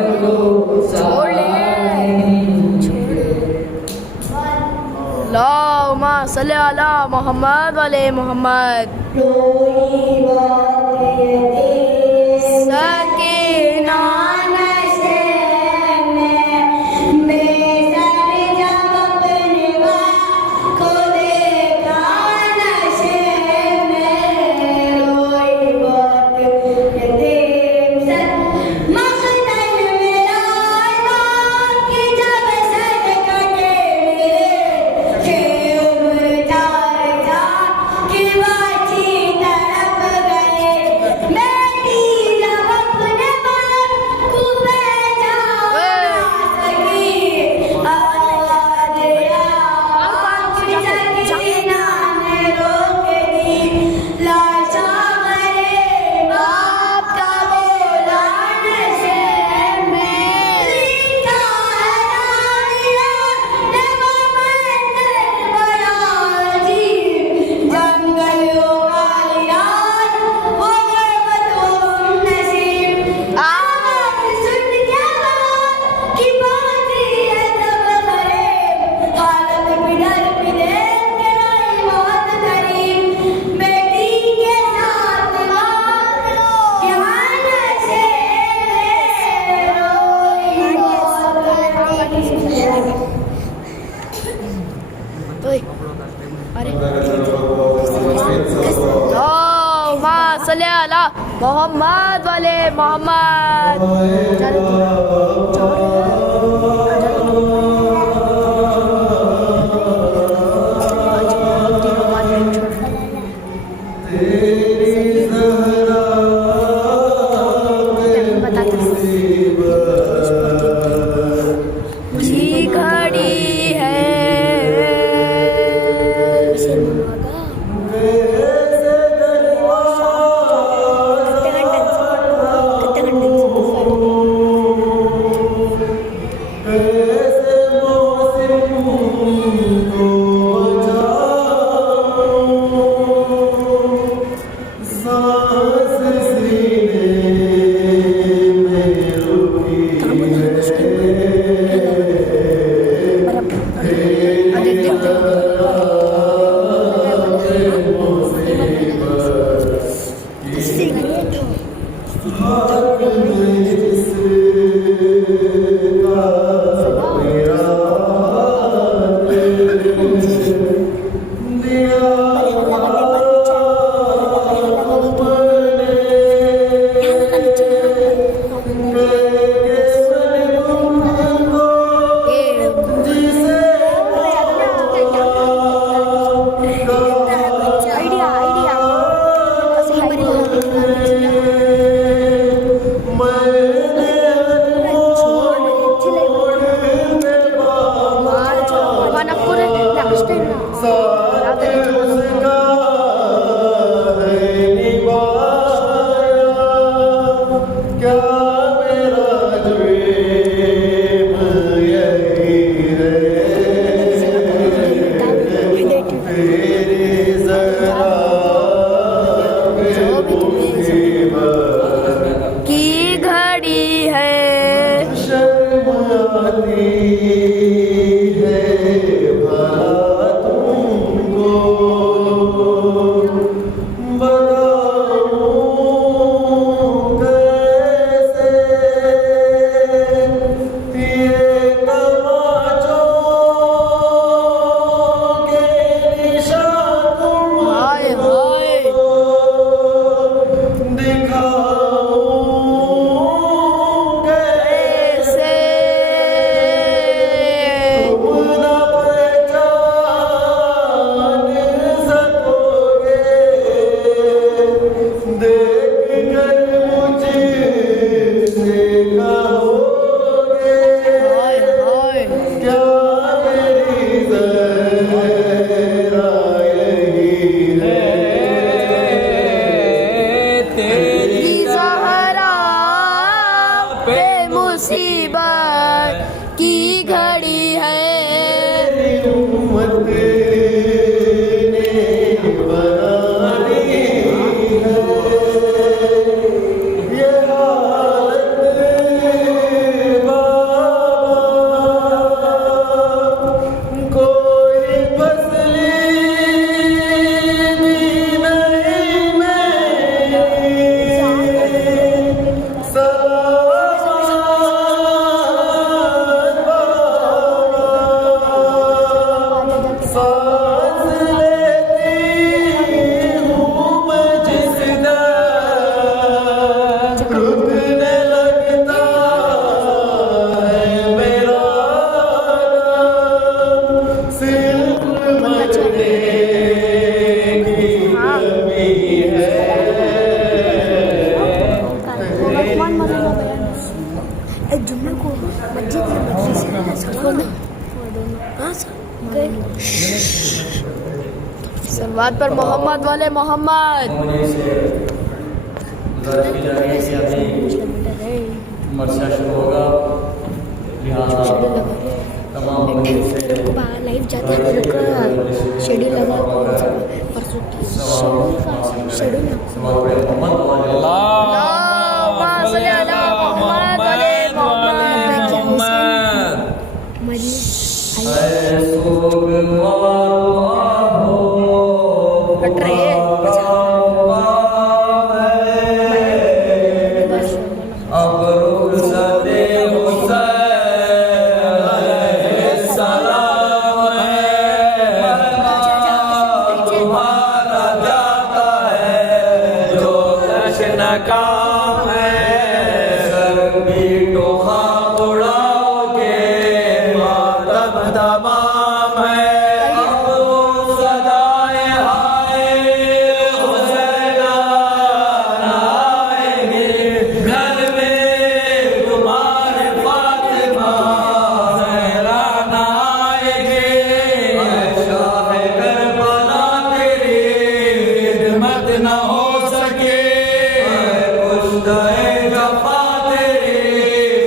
छोड़ ले। अल्लाहुम्मा सल्ली अला मोहम्मद वाले मोहम्मद। सकीना मोहम्मद वाले मोहम्मद। जुम्मे को मस्जिद में हाँ सलवात पर मोहम्मद वाले मोहम्मद। मरसा शुरू होगा, लिहाजा तमाम लाइव जाते हैं शेड्यूल लगा परसों शेड्यूल काम है तो उड़ाओगे मातम तमाम है। अब सदाए हाय हुसैन आएंगे घर में तुम्हारे फातिमा ज़हरा आएंगे। शाह करबला तेरी खिदमत न हो सके, जफा तेरी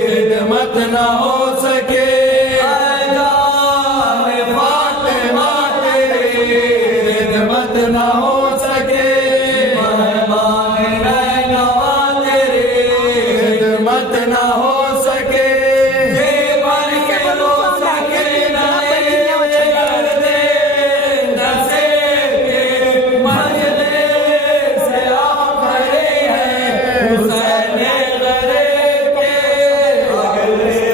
खिदमत न हो सके। फातिमा तेरी खिदमत न हो सके, नवा तेरी खिदमत न हो सके। हुसैन गरे के अगले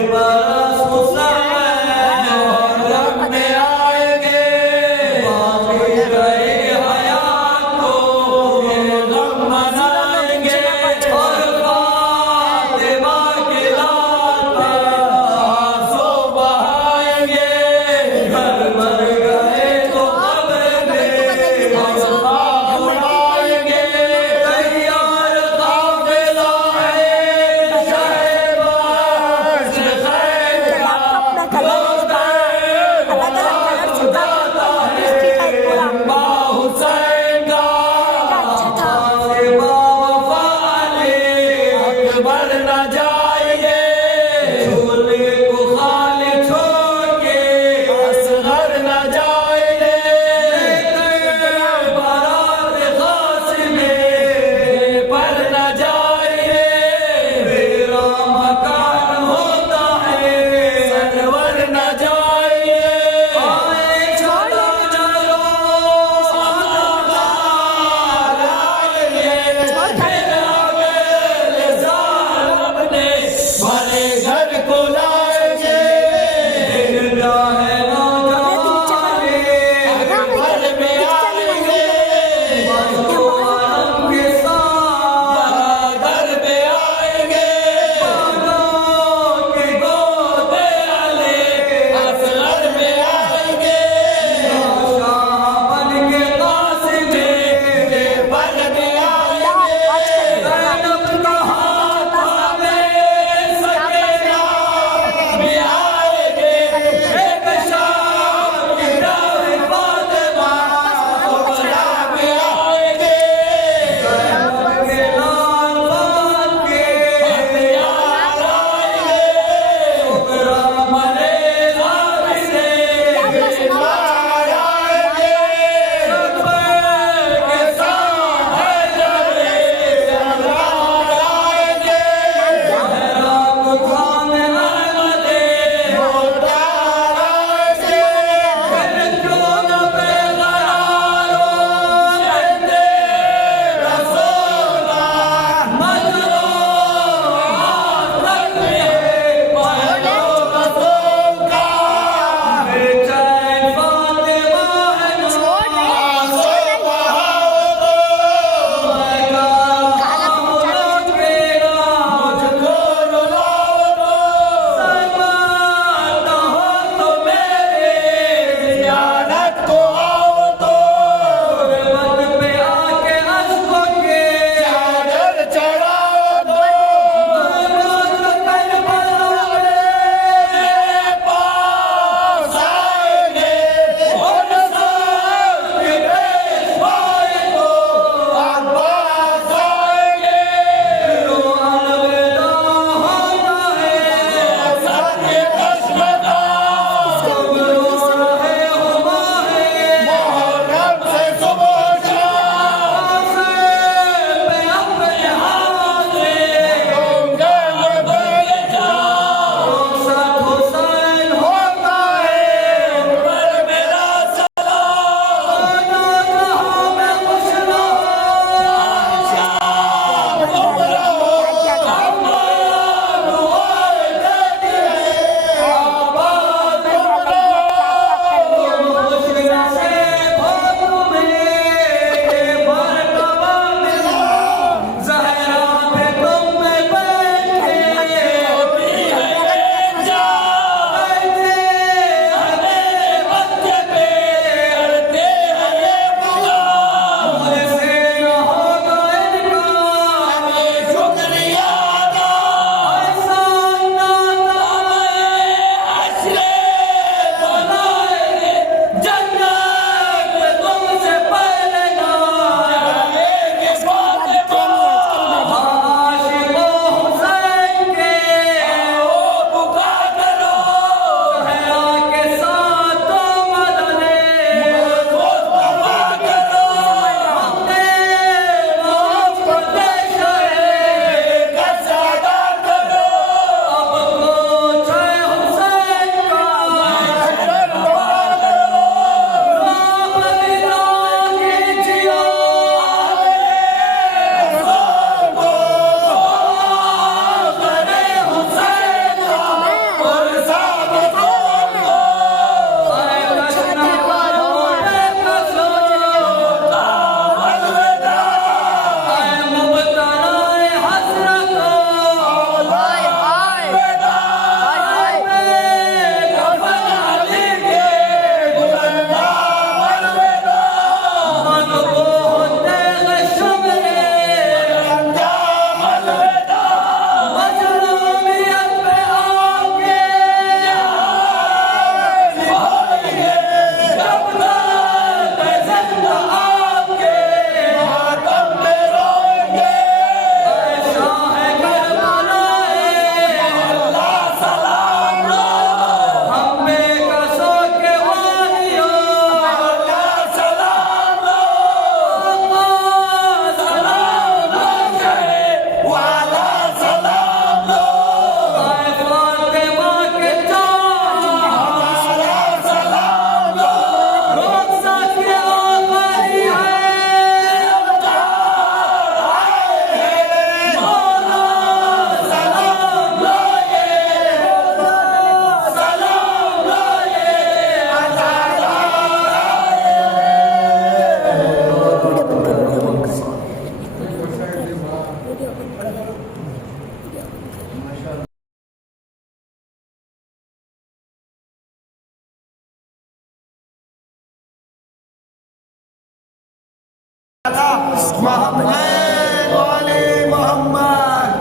मोहम्मद वाले मोहम्मद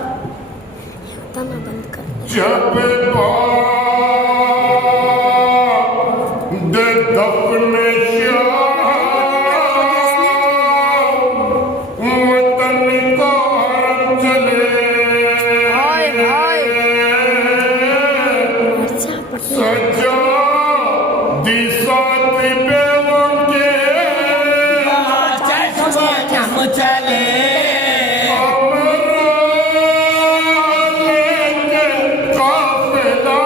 तना बंद कर जब दे दफने वतन को चले हाय हाय अच्छा पढ़ते सजा दिशा बेवों के चश्म चले अमरा लेके काफिला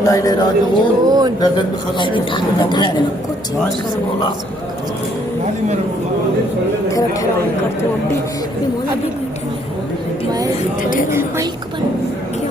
इन्ना इले राजिऊन नजर में खजा के कुछ ठहरा मैं करता हूँ अभी मोना भी बैठे माइक बंद किया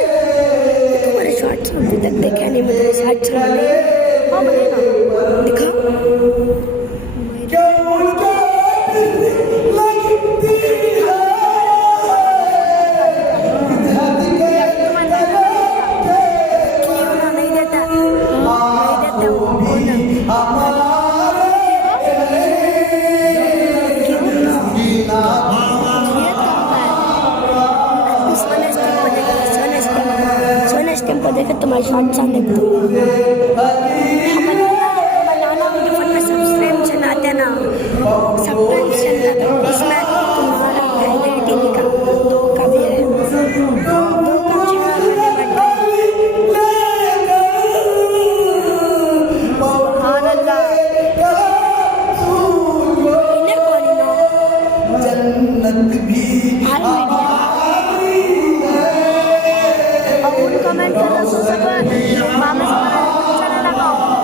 तुम्हारे शॉर्ट्स अभी तक देखे नहीं मेरे शॉर्ट्स हाँ बनेगा दिखा देखे तुम्हारे शॉर्ट्स आने फ्रेम चलाते ना सब फ्रेम्स चलाते इसमें तुम्हारा टीवी का दो का भी है दो कमेंट करो तो सब मामा से चला लगाओ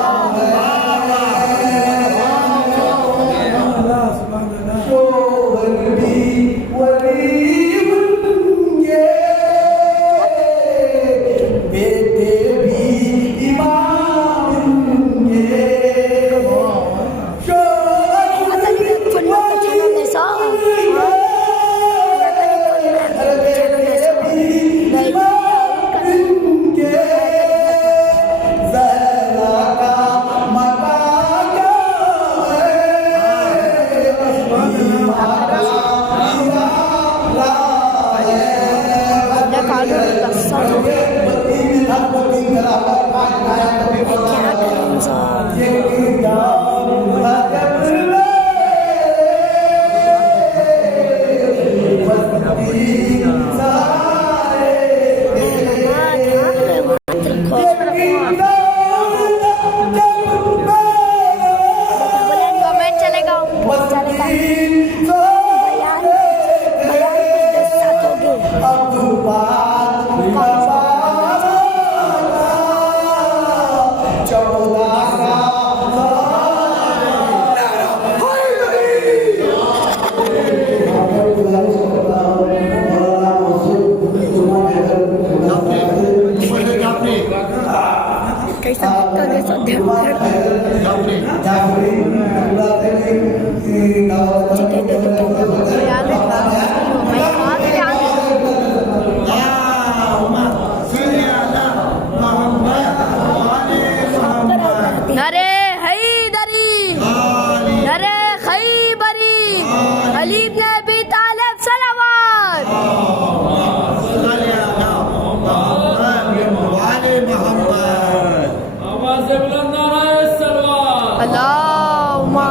ऐसा करके ध्यान याद रखना भाई बात ध्यान नरे हैदरी नरे खैबरी अली इब्न अबी तालिब सलावत अल्लाहुम्मा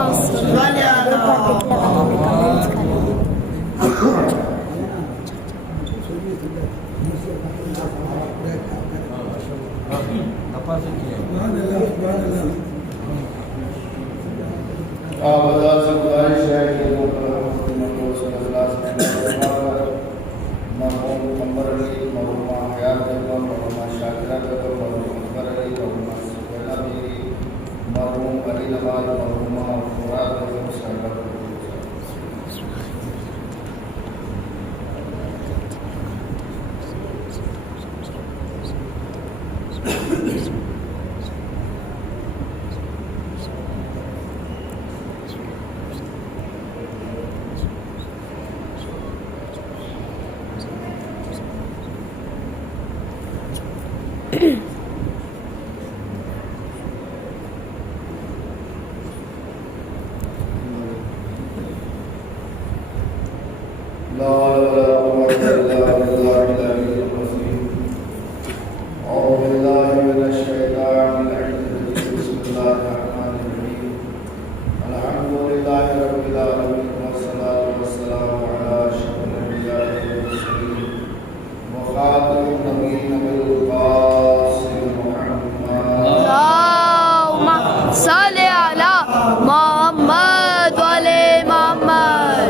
आवाज़ से गुजारिश है कि मरहूम अंबर अली, मरहूमा हयात बेगम, मरहूमा शाकिरा बेगम, मरहूम अकबर अली, मरहूमा सुबैना बीवी, मरहूम अली नवाज, मरहूमा मुराद बेगम साहिबा अल्लाहुम्मा सल्ली अला मोहम्मद वाले मोहम्मद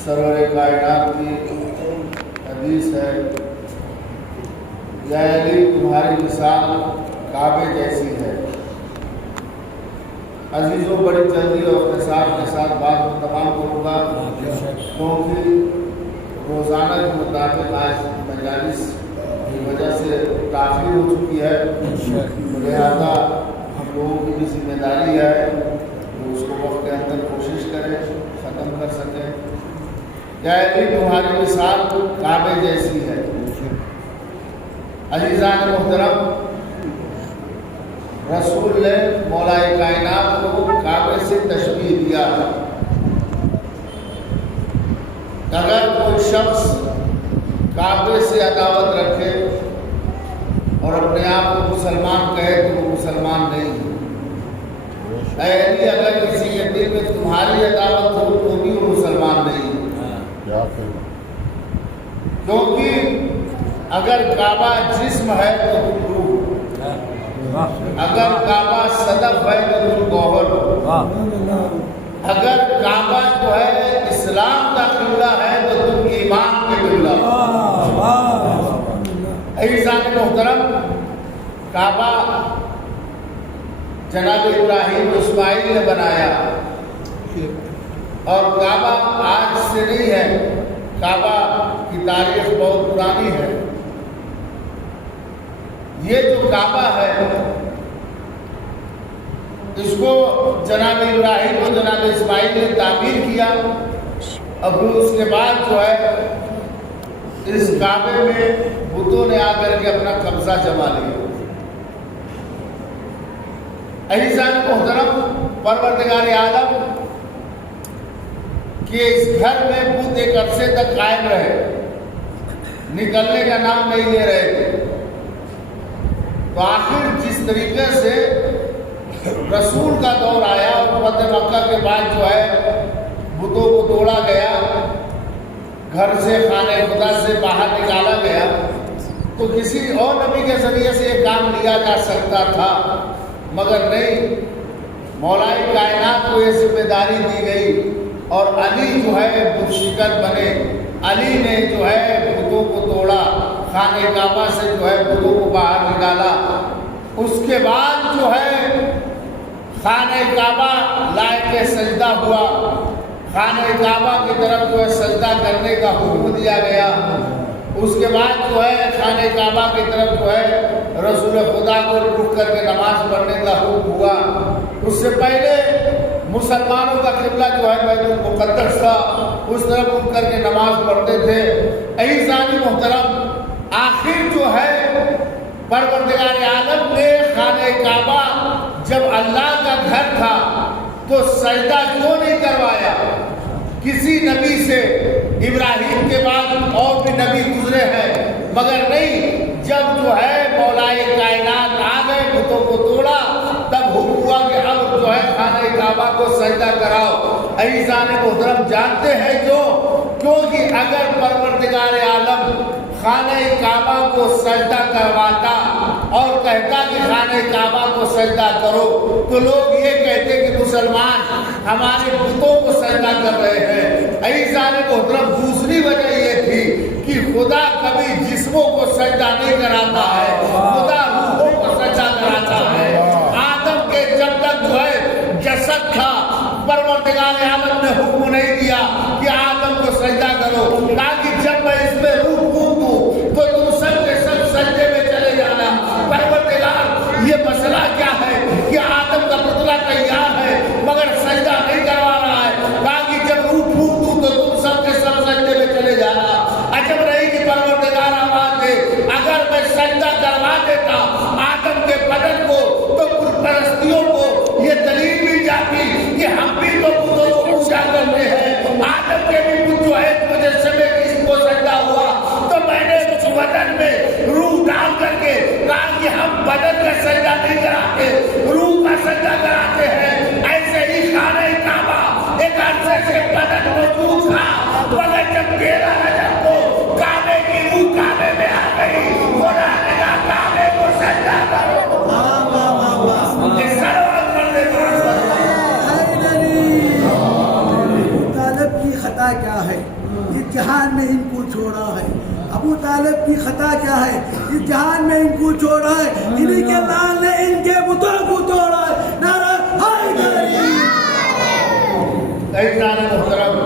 सरवर कायनात की हदीस है, या अली तुम्हारी मिसाल काबे जैसी है। अजीज़ों, बड़ी जल्दी और इख्तिसार के साथ बात को तमाम करूँगा, क्योंकि रोज़ाना के मुताबिक आज मजालिस की वजह से काफ़ी हो चुकी है, लिहाजा हम लोगों की भी जिम्मेदारी है कि उसको वक्त के अंदर कोशिश करें, ख़त्म कर सकें। या अली तुम्हारी मिसाल काबे जैसी है। अज़ीज़ान मोहतरम, रसूल ने मौलाए कायनात को काबे से तशबीह दिया है। अगर कोई शख्स काबे से अदावत रखे और अपने आप को मुसलमान कहे तो वो मुसलमान नहीं है। अली, अगर किसी के दिल में तुम्हारी अदावत हो तो भी वो मुसलमान नहीं है, क्योंकि अगर काबा जिस्म है तो तुम रूह, अगर काबा सदफ है तो तुम गौहर हो, अगर काबा जो है इस्लाम का किबला है तो तुम ईमान के किबला हो। ऐज़ान मोहतरम, काबा जनाब इब्राहिम इस्माइल ने बनाया और काबा आज से नहीं है, काबा की तारीख बहुत पुरानी है। ये जो काबा है इसको जनाब इब्राहिम और जनाब इस्माइल ने तामीर किया, अब उसके बाद जो है इस काबे में बुतों ने आकर के अपना कब्जा जमा लिया। अज़ीज़ान मोहतरम, परवरदिगार आलम कि इस घर में बुत एक अरसे तक कायम रहे, निकलने का नाम नहीं ले रहे थे। तो आखिर जिस तरीके से रसूल का दौर आया और फतह मक्का के बाद जो है बुतों को तोड़ा गया, घर से खाने खुदा से बाहर निकाला गया, तो किसी और नबी के जरिए से ये काम लिया जा सकता था मगर नहीं, मौलाई कायनात को ये जिम्मेदारी दी गई और अली जो है मुर्शिकत बने। अली ने जो है बुतों को तोड़ा, खाने काबा से जो है बुतों को बाहर निकाला। उसके बाद जो है खाने काबा लाए के सजदा हुआ, खाने काबा की तरफ जो है सजदा करने का हुक्म दिया गया। उसके बाद जो है खाने काबा की तरफ जो है रसूल खुदा को रुक करके नमाज पढ़ने का हुक्म हुआ। उससे पहले मुसलमानों का किबला जो है बैतुल मुक़द्दस था, उस तरफ रुक करके नमाज पढ़ते थे। अज़ीज़ान मोहतरम, आखिर जो है परवरदिगार आलम ने खाने काबा जब अल्लाह का घर था तो सजदा क्यों नहीं करवाया? किसी नबी से, इब्राहिम के बाद और भी नबी गुजरे हैं, मगर नहीं, जब जो है मौलाए कायनात आ गए, बुतों को तोड़ा, तब हुक्म हुआ कि अब जो है खाने काबा को सजदा कराओ। अज़ीज़ान मोहतरम, जानते हैं क्यों? क्योंकि अगर परवरदिगार आलम खाने काबा को सजदा करवाता और कहता कि खाने काबा को सजदा करो, तो लोग ये कहते कि मुसलमान हमारे बुतों को सजदा कर रहे हैं। अज़ीज़ान मोहतरम, दूसरी वजह ये थी कि खुदा कभी जिस्मों को सजदा नहीं कराता है, खुदा रूहों को सजदा कराता है। आदम के जब तक जो है जसद था, परवरदिगार आलम ने हुक्म नहीं दिया कि आदम को सजदा करो, ताकि जब मैं इसमें रूह फूंक दूं तो तुम सब के सब सजदे में चले जाना। परवरदिगार, ये मसला क्या है कि आदम का पुतला तैयार है मगर सजदा नहीं करवा रहा है, ताकि जब रूह फूंक दूं तो तुम सब के सब सजदे में चले जाना। अजब रही कि परवरदिगार आवाज दे, अगर मैं सजदा करवा देता आदम के बदन को तो पुरपरस्तियों को ये दलील मिल जाती कि हम भी तो बुतों को पूजा करते हैं। आदम के भी बुत जो है मुजस्समे किसको सजदा हुआ, तो मैंने उस बदन में रूह डाल करके कहा कि हम बदन का सजदा नहीं कराते, रूह का सजदा कराते हैं। ऐसे ही खाने काबा एक अरसे से बदन मौजूद था, मगर जब 13 रजब को काबे की रूह काबे में आ गई, खुदा ने कहा काबे को सजदा करो। खता क्या है? इस जहान में इनको छोड़ा है। अबू तालिब की खता क्या है? इस जहान में इनको छोड़ा है, इन्हीं के लाल ने इनके बुतों को तोड़ा है। नारा हैदरी। अज़ीज़ान मोहतरम,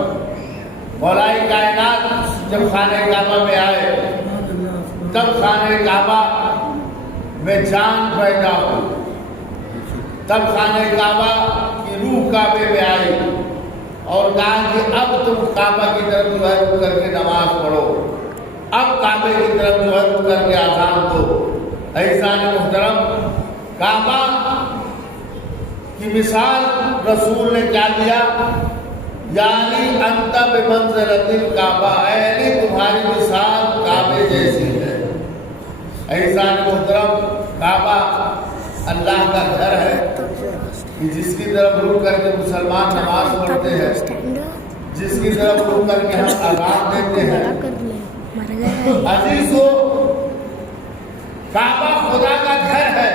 मौलाई कायनात जब खाने काबा में आए, तब खाने काबा में जान पैदा हुई, तब खाने काबा की रूह काबे में आई और कहा कि अब तुम काबा की तरफ जो है रुक करके नमाज पढ़ो, अब काबे की तरफ जो है रुक करके आज़ान दो। अज़ीज़ान मोहतरम, काबा की मिसाल रसूल ने क्या दिया? यानी अंत बिमंज़िलतिल काबा, यानी तुम्हारी मिसाल काबे जैसी है। अज़ीज़ान मोहतरम, काबा अल्लाह का घर है कि जिसकी तरफ रुक करके मुसलमान नमाज पढ़ते हैं, जिसकी तरफ रुक करके हम अज़ान देते हैं। अजीजों, काबा खुदा का घर है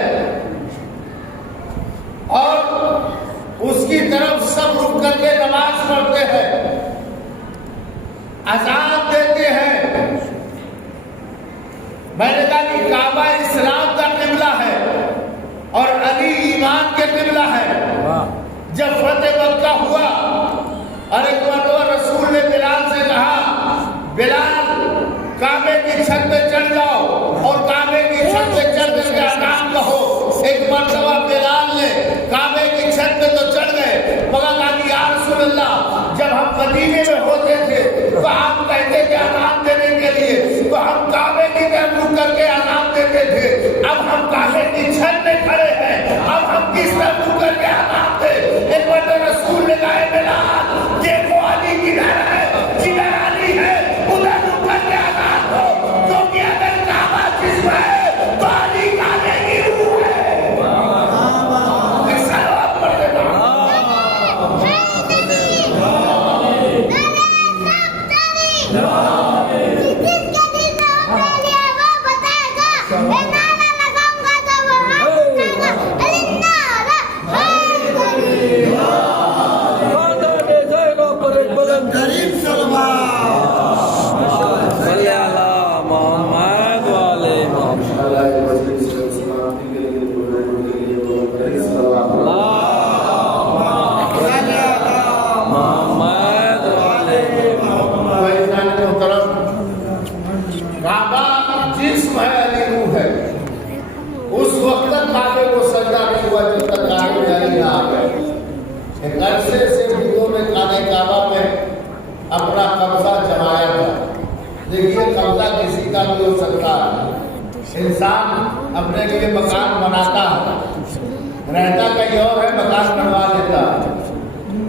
और उसकी तरफ सब रुक करके नमाज पढ़ते हैं, अज़ान देते हैं। मैंने कहा कि काबा इस्लाम का किबला है और अली ईमान के किबला है। जब फतेह मक्का हुआ और एक मरतबा रसूल ने बिलाल से कहा, बिलाल काबे की छत पे चढ़ जाओ और काबे की छत पे चढ़ करके अज़ान कहो। एक मरतबा बिलाल ने काबे की छत पे तो चढ़ गए, मगर कहा कि या रसूल अल्लाह, जब हम मदीने में होते थे तो आप कहते थे अज़ान देने के लिए, तो हम काबे की तरफ रुक करके अज़ान देते थे। अब हम काबे की छत पे खड़े हैं, अब हम किस तरफ रुक करके अज़ान दे? एक बार रसूल ने कहा, बिलाल देखो अली किधर है, जिधर अली है उधर रुक करके अज़ान दो, क्योंकि अगर काबा जिस्म है तो अली काबे की रूह है। काबा जिस्म है, अली रूह है। उस वक्त तक काबे को सजदा नहीं हुआ जब तक काबे में अली ना आ गए। एक अरसे से हिंदुओं ने खाने काबा में अपना कब्जा जमाया था। देखिए, कब्जा किसी का भी हो सकता है। इंसान अपने लिए मकान बनाता है, रहता कहीं और है, मकान बनवा लेता है।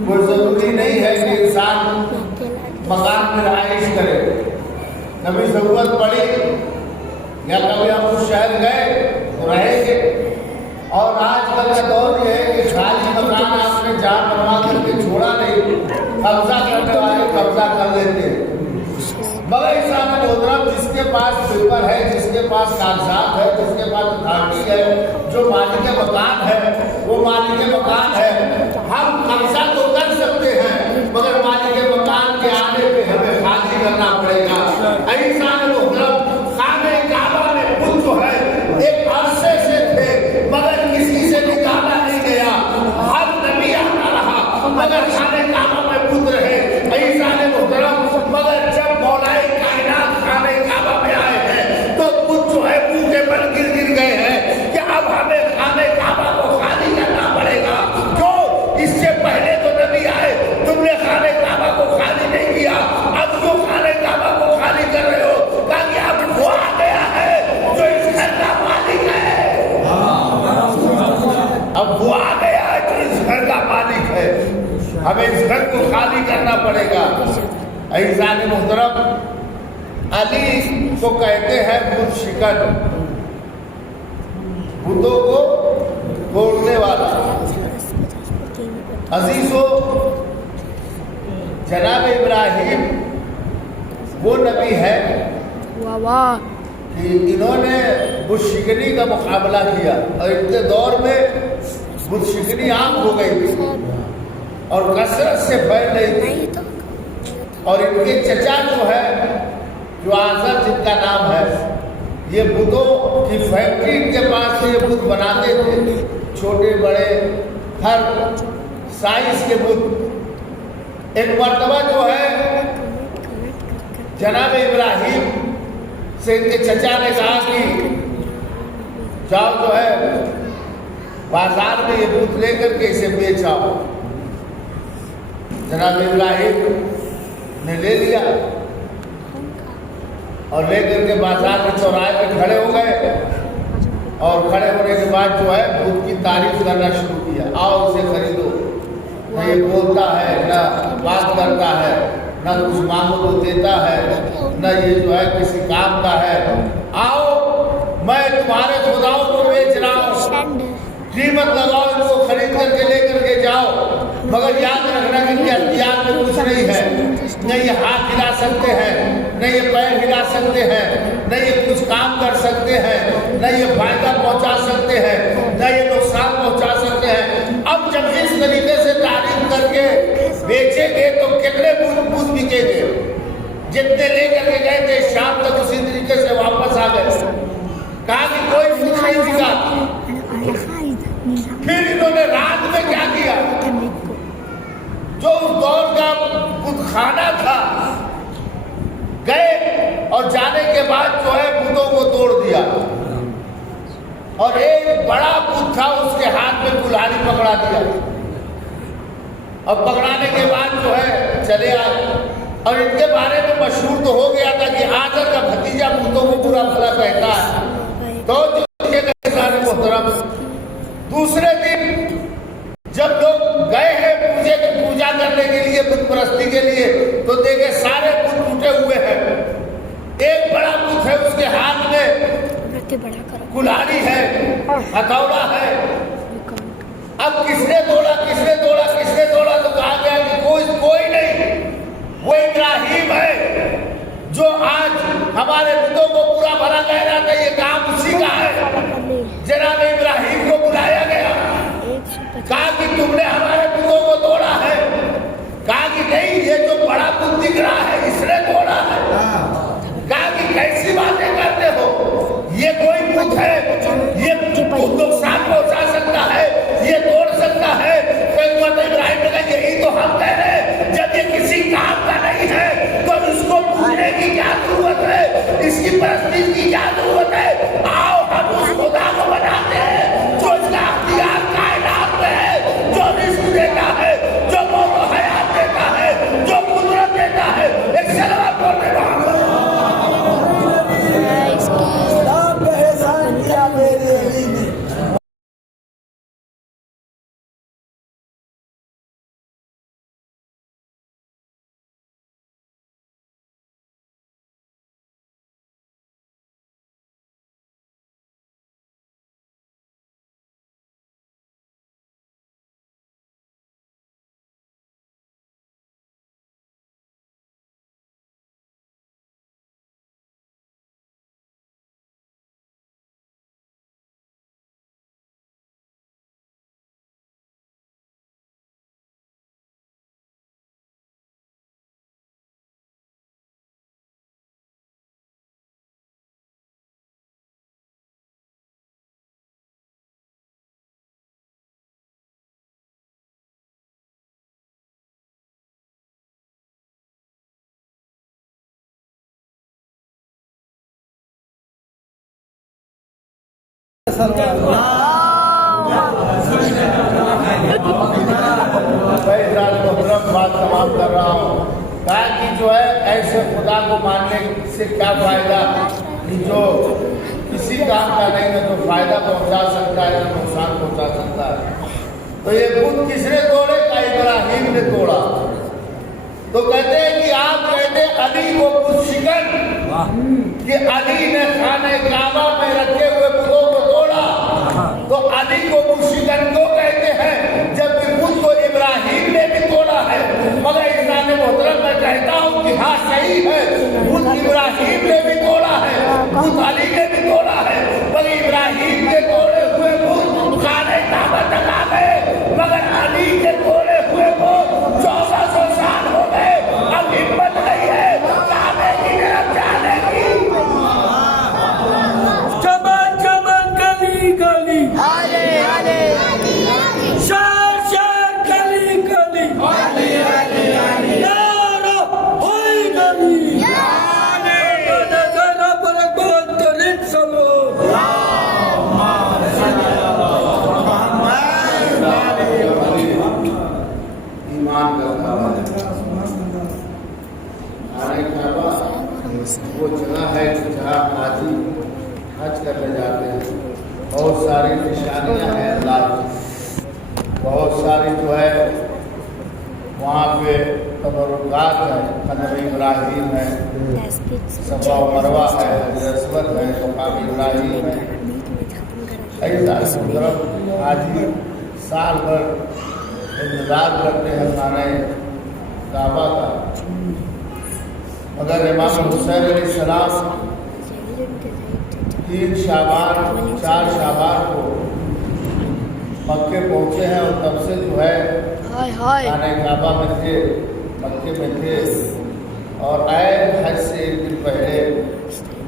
कोई जरूरी नहीं है कि इंसान मकान में रहाइश करे। कभी जरूरत पड़ी या कभी हम उस शहर गए तो रहेंगे। और आजकल का दौर ये है कि खाली मकान आपने जहाँ बनवा करके छोड़ा नहीं, कब्जा करने वाले कब्जा कर लेते हैं। मगर इंसान मोहतरम, जिसके पास पेपर है, जिसके पास कागजात है, जिसके पास अथॉरिटी है, जो मालिक मकान है, वो मालिक मकान है। हम कब्जा तो कर सकते हैं, मगर मालिक मकान के आने पे हमें खाली करना पड़ेगा। इंसान मोहतरम, खाने काबा में बुत जो है एक अरसे से थे, मगर किसी से निकाला नहीं गया। हर नबी आता रहा, मगर खाने काबा में बुत रहे। इंसान मोहतरम, मगर जब मौलाए कायनात खाने काबा में आए हैं तो बुत जो है मुंह के बल गिर गिर गए हैं कि अब हमें खाने काबा को खाली करना पड़ेगा। क्यों? इससे पहले तो नबी आए, तुमने खाने काबा को खाली नहीं किया, अब जो खाने काबा को खाली कर रहे हो, ताकि अब वो आ गया है जो इस घर का मालिक है। अब वो आ गया है जो इस घर का मालिक है, हमें इस घर को खाली करना पड़ेगा। इंसान मोहतरम, अली को कहते हैं बुत शिकन, बुतों को तोड़ने वाला। अजीजों, जनाब इब्राहिम वो नबी है कि इन्होंने बुत शिकनी का मुकाबला किया और इनके दौर में बुत शिकनी आम हो गई थी और कसरत से फैल रही थी। और इनके चचा जो है, जो आजर जिनका नाम है, ये बुतों की फैक्ट्री के पास से ये बुत बनाते थे, छोटे बड़े हर साइज के बुत। एक मर्तबा जो है जनाब इब्राहिम से इनके चचा ने कहा कि जाओ जो है बाजार में ये बुत लेकर के इसे बेच आओ। जनाब इब्राहिम ने ले लिया और लेकर के बाजार में चौराहे पे खड़े हो गए और खड़े होने के बाद जो है बुत की तारीफ करना शुरू किया। आओ इसे खरीदो। न ये बोलता है, न बात करता है, न कुछ मांगो तो देता है, न ये जो है किसी काम का है। आओ, मैं तुम्हारे खुदाओं को बेच रहा हूँ, कीमत लगाओ, इनको खरीद करके लेकर के जाओ। मगर याद रखना कि इनके अख्तियार में कुछ नहीं है। न ये हाथ हिला सकते हैं, न ये पैर हिला सकते हैं, न ये कुछ काम कर सकते हैं, न ये फायदा पहुंचा सकते हैं, न ये नुकसान पहुंचा सकते हैं। अब जब इस तरीके से तारीफ करके बेचेंगे तो कितने बुत बिकेंगे? जितने लेकर के गए थे शाम तक उसी तरीके से वापस आ गए। कहा कि कोई बुत नहीं बिका। फिर इन्होंने रात में क्या किया? जो उस दौर का बुतखाना था, गए और जाने के बाद जो है बुतों को तोड़ दिया और एक बड़ा बुत था, उसके हाथ में कुल्हाड़ी पकड़ा दिया और पकड़ाने के बाद जो है चले आए। और इनके बारे में मशहूर तो हो गया था कि आजर का भतीजा बुतों को बुरा भला कहता है। तो जो मोहतरम, दूसरे दिन जब लोग गए हैं पूजा करने के लिए, बुत परस्ती के लिए, तो देखे सारे बुत टूटे हुए हैं। एक बड़ा बुत है, उसके हाथ में कुल्हाड़ी है, हथौड़ा है। अब किसने तोड़ा, किसने तोड़ा, किसने तोड़ा? तो कहा गया कि कोई नहीं, वो इब्राहिम है जो आज हमारे बुतों को पूरा भला कह रहा था। ये काम उसी का है। जनाब इब्राहिम को बुलाया गया, कहा कि तुमने हमारे बुतों को तोड़ा है। कहा कि नहीं, ये जो बड़ा बुत दिख रहा है इसने तोड़ा है। कहा कि कैसी बातें करते हो, ये कोई बुत है, ये नुकसान पहुंचा सकता है, ये तोड़ सकता है। इब्राहिम ने कहा यही तो हम कह रहे हैं, जब ये किसी काम का नहीं है तो इसको पूछने की क्या जरूरत है? इसकी मैं मोहतरम बात तमाम कर रहा हूँ। कहा कि जो है ऐसे खुदा को मानने से क्या फायदा कि जो किसी काम का नहीं है, तो फायदा पहुंचा सकता है, नुकसान पहुंचा सकता है। तो ये बुत किसने तोड़े? का इब्राहिम ने तोड़ा। तो कहते हैं कि आप कहते अली को कुछ शिकन कि अली ने खाने काबा में रखे हुए बुतों को तोड़ा। तो अली को मुशिकन को कहते हैं, जबकि बुत को इब्राहिम ने भी तोड़ा है। मगर इस्लाम मोहतरम मैं कहता हूँ कि हाँ सही है, बुत इब्राहिम ने भी तोड़ा है, बुत अली ने भी तोड़ा है। मगर इब्राहिम के तोड़े हुए बुत खाने काबा तक आ गए, मगर अली के तोड़े हुए बुत 1400 साल हो गए। अब हिम्मत नहीं है काबे की तरफ जाने की। चमन चमन गली गली, आले आले शहर शहर गली गली, यारा होई गली, नजर पर बंतरिन सलो। ईमान करता है वो जगह है जहाँ हाजी हज करने जाते हैं। बहुत सारी निशानियाँ हैं अल्लाह की, बहुत सारी जो है वहाँ पे तबरुकात है, कदम इब्राहिम है, सफा मरवा है, अस्वद है, मकाम इब्राहिम है। ऐसा तरफ हाजी साल भर इंतजार करते हैं खाने काबा का। मगर इमाम हुसैन अलैहिस्सलाम 4 शाबान को मक्के पहुँचे हैं और तब से जो है खाने काबा में थे, मक्के में थे। और आए हज से एक दिन पहले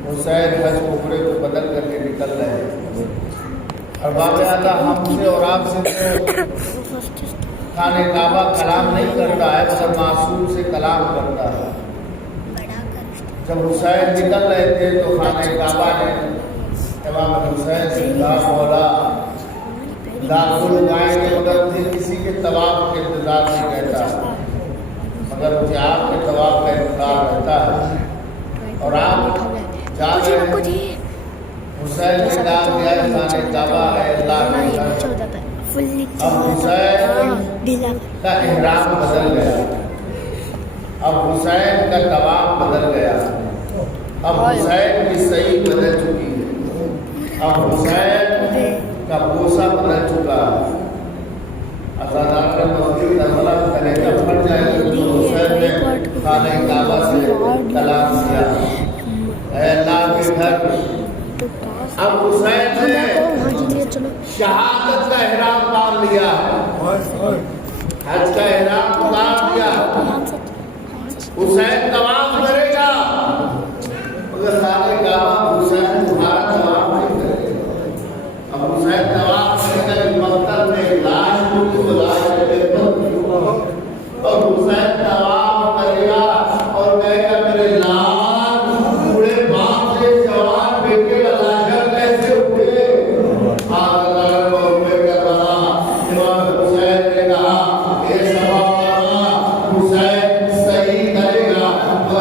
हुसैन हज उम्रे को बदल करके निकल रहे हैं। और बाबा अल्लाह हमसे और आपसे तो खाने काबा कलाम नहीं करता है, मगर मासूम से कलाम करता है। जब हुसैन निकल रहे थे तो खाने काबा ने इमाम हुसैन से कहा, मौला दाखुल गाएंगे मगर मुझे किसी के तवाफ के इंतजार नहीं रहता, मगर मुझे आपके तवाफ का इंतजार रहता है। और आप जा रहे हैं। हुसैन ने कहा दिया खाने काबा है अल्लाह के घर। अब हुसैन का इहराम बदल गया, अब हुसैन का तवाफ बदल गया, अब हुसैन की सही बदल चुकी है, अब हुसैन का पोसा बदल चुका है। अजादार मस्जिद अल्लाह कलेजा फट जाएगा तो हुसैन ने खाने काबा से कलाम किया, अल्लाह के घर। अब हुसैन ने शहादत का इहराम बांध लिया, हज का इहराम बांध लिया। हुसैन तवाफ करेगा मगर खाने काबा हुसैन तुम्हारा तवाफ नहीं करेगा। अब हुसैन तवाफ करेगा मक्तल में लाश को लाश और हुसैन तवाफ करेगा और कहेगा मेरे लाल बूढ़े बाप से जवान बेटे का लाशर कैसे उठे। हुसैन ने कहा हुसैन सही करेगा तो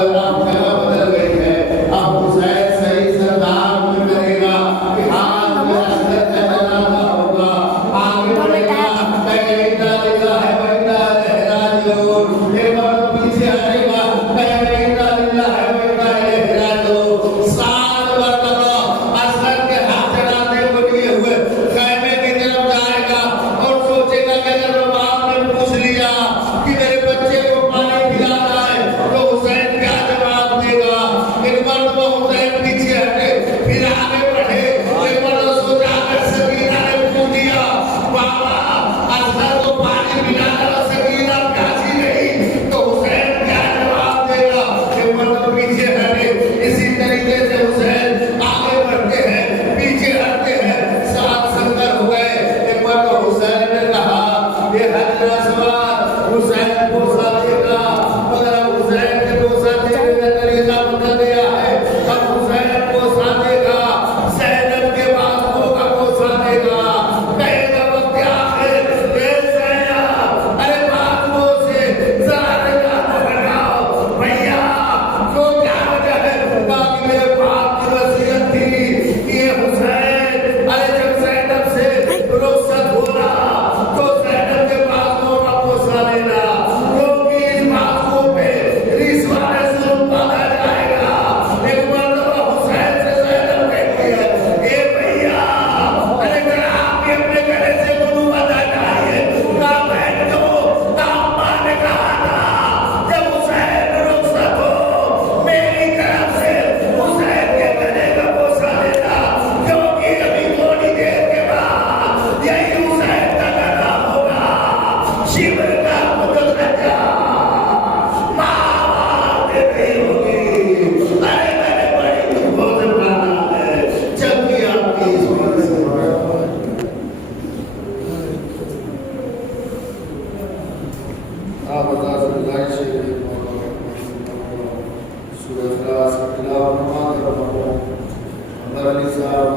अकबर अली साहब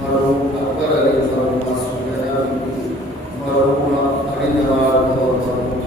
मरहूम अकबर अली मरहूम अली नवाज और सरदार